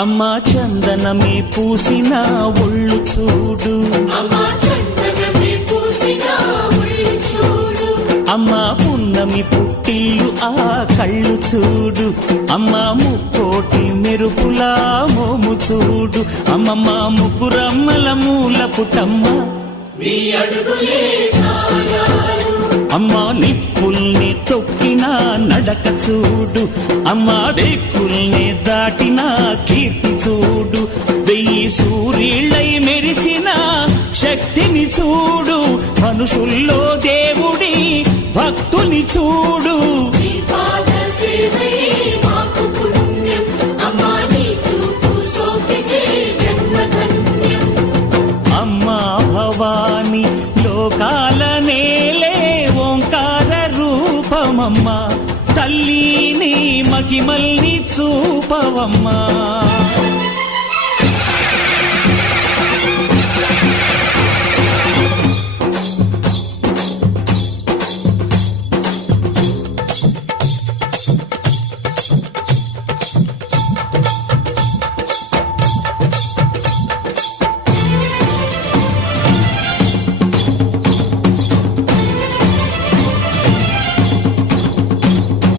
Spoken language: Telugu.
అమ్మా చందనమే పూసిన ఒళ్ళు చూడు, అమ్మా పున్నమి పుట్టిల్లు ఆ కళ్ళు చూడు, అమ్మా ముక్కోటి మెరుపులా మోము చూడు, అమ్మమ్మ ముగ్గురమ్మల మూల పుటమ్మ అమ్మా నిప్పుల్ని తొక్కిన నడక చూడు, అమ్మా దిక్కుల్ని దాటిన కీర్తి చూడు, 1000 సూర్యుళ్ళై మెరిసిన శక్తిని చూడు, మనుషుల్లో దేవుడి భక్తుని చూడు. అమ్మా భవాని లోకాల నేలే ఓంకార రూపమమ్మా, తల్లిని మహిమల్ని చూపవమ్మా.